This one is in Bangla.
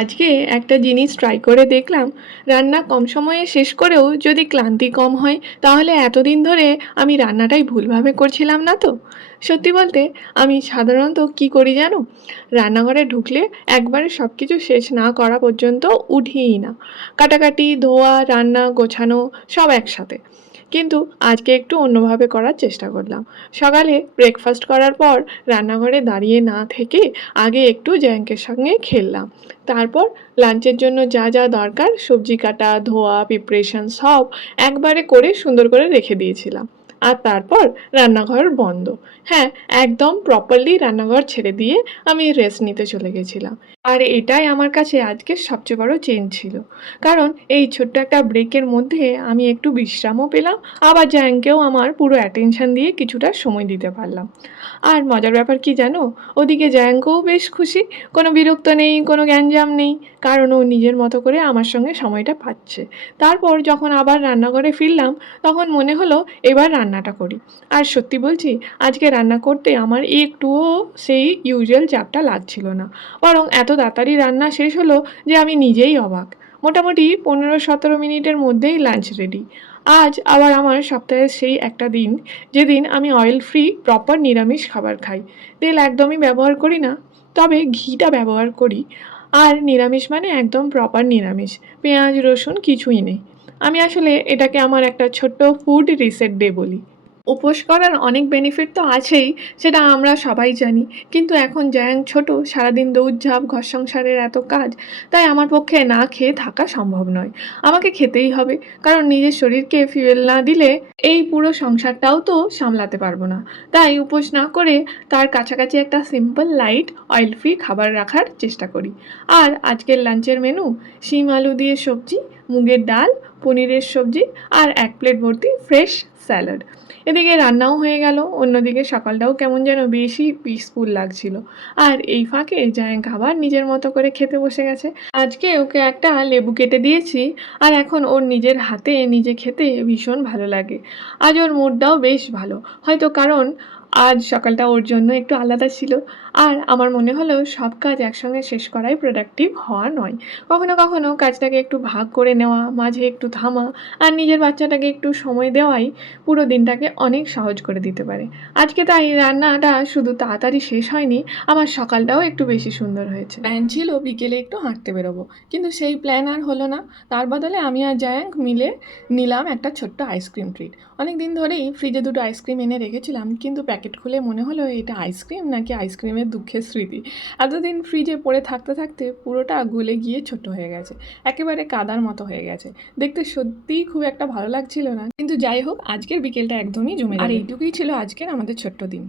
আজকে একটা জিনিস ট্রাই করে দেখলাম, রান্না কম সময়ে শেষ করেও যদি ক্লান্তি কম হয় তাহলে এতদিন ধরে আমি রান্নাটাই ভুলভাবে করছিলাম না তো। সত্যি বলতে আমি সাধারণত কি করি জানো, রান্নাঘরে ঢুকলে একবারে সব কিছু শেষ না করা পর্যন্ত উঠিই না। কাটাকাটি, ধোয়া, রান্না, গোছানো সব একসাথে। কিন্তু আজকে একটু অন্যভাবে করার চেষ্টা করলাম। সকালে ব্রেকফাস্ট করার পর রান্নাঘরে দাঁড়িয়ে না থেকে আগে একটু জ্যাঙ্কের সঙ্গে খেললাম। তারপর লাঞ্চের জন্য যা যা দরকার সবজি কাটা, ধোয়া, প্রিপারেশন সব একবারে করে সুন্দর করে রেখে দিয়েছিলাম। আর তারপর রান্নাঘর বন্ধ। হ্যাঁ, একদম প্রপারলি রান্নাঘর ছেড়ে দিয়ে আমি রেস্ট নিতে চলে গেছিলাম। আর এটাই আমার কাছে আজকের সবচেয়ে বড় চেঞ্জ ছিল। কারণ এই ছোট্ট একটা ব্রেকের মধ্যে আমি একটু বিশ্রামও পেলাম, আবার জ্যাঙ্কেও আমার পুরো অ্যাটেনশন দিয়ে কিছুটা সময় দিতে পারলাম। আর মজার ব্যাপার কি জানো, ওদিকে জ্যাঙ্কও বেশ খুশি। কোনো বিরক্ত নেই, কোনো গ্যাঞ্জাম নেই, কারণ ও নিজের মতো করে আমার সঙ্গে সময়টা পাচ্ছে। তারপর যখন আবার রান্নাঘরে ফিরলাম তখন মনে হলো এবার রান্নাটা করি। আর সত্যি বলছি, আজকে রান্না করতে আমার একটুও সেই ইউজুয়াল চাপটা লাগছিল না। বরং এত তাড়াতাড়ি রান্না শেষ হলো যে আমি নিজেই অবাক। মোটামুটি 15-17 মিনিটের মধ্যেই লাঞ্চ রেডি। আজ আবার আমার সপ্তাহের সেই একটা দিন যেদিন আমি অয়েল ফ্রি প্রপার নিরামিষ খাবার খাই। তেল একদমই ব্যবহার করি না, তবে ঘিটা ব্যবহার করি। আর নিরামিষ মানে একদম প্রপার নিরামিষ, পেঁয়াজ রসুন কিছুই নেই। আমি আসলে এটাকে আমার একটা ছোট্ট ফুড রিসেট ডে বলি। উপোস করার অনেক বেনিফিট তো আছেই, সেটা আমরা সবাই জানি। কিন্তু এখন জ্যাং ছোট, সারাদিন দৌড়ঝাঁপ, ঘর সংসারের এত কাজ, তাই আমার পক্ষে না খেয়ে থাকা সম্ভব নয়। আমাকে খেতেই হবে, কারণ নিজের শরীরকে ফুয়েল না দিলে এই পুরো সংসারটাও তো সামলাতে পারবো না। তাই উপোস না করে তার কাছাকাছি একটা সিম্পল লাইট অয়েল ফ্রি খাবার রাখার চেষ্টা করি। আর আজকের লাঞ্চের মেনু: শিম আলু দিয়ে সবজি, মুগের ডাল, পনিরের সবজি, আর 1 প্লেট ভর্তি ফ্রেশ স্যালাড। এদিকে রান্নাও হয়ে গেল, অন্যদিকে সকালটাও কেমন যেন বেশি পিসফুল লাগছিল। আর এই ফাঁকে জায়াঙ্ক আবার নিজের মতো করে খেতে বসে গেছে। আজকে ওকে একটা লেবু কেটে দিয়েছি, আর এখন ওর নিজের হাতে নিজে খেতে ভীষণ ভালো লাগে। আজ ওর মুডটাও বেশ ভালো, হয়তো কারণ আজ সকালটা ওর জন্য একটু আলাদা ছিল। আর আমার মনে হলো সব কাজ একসঙ্গে শেষ করাই প্রোডাক্টিভ হওয়া নয়। কখনো কখনো কাজটাকে একটু ভাগ করে নেওয়া, মাঝে একটু থামা, আর নিজের বাচ্চাটাকে একটু সময় দেওয়াই পুরো দিনটাকে অনেক সহজ করে দিতে পারে। আজকে তাই রান্নাটা শুধু তাড়াতাড়ি শেষ হয়নি, আমার সকালটাও একটু বেশি সুন্দর হয়েছে। প্ল্যান ছিল বিকেলে একটু হাঁটতে বেরোবো, কিন্তু সেই প্ল্যান আর হলো না। তার বদলে আমি আর জায়াঙ্ক মিলে নিলাম একটা ছোট্ট আইসক্রিম ট্রিট। অনেক দিন ধরেই ফ্রিজে দুটো আইসক্রিম এনে রেখেছিলাম, কিন্তু প্যাকেট খুলে মনে হলো এটা আইসক্রিম নাকি আইসক্রিমের দুঃখের স্মৃতি। এতদিন ফ্রিজে পড়ে থাকতে থাকতে পুরোটা গলে গিয়ে ছোট হয়ে গেছে, একেবারে কাদার মতো হয়ে গেছে। দেখতে সত্যিই খুব একটা ভালো লাগছিল না, কিন্তু যাই হোক, আজকের বিকেলটা একদমই জমে। আর এইটুকুই ছিল আজকের আমাদের ছোট্ট দিন।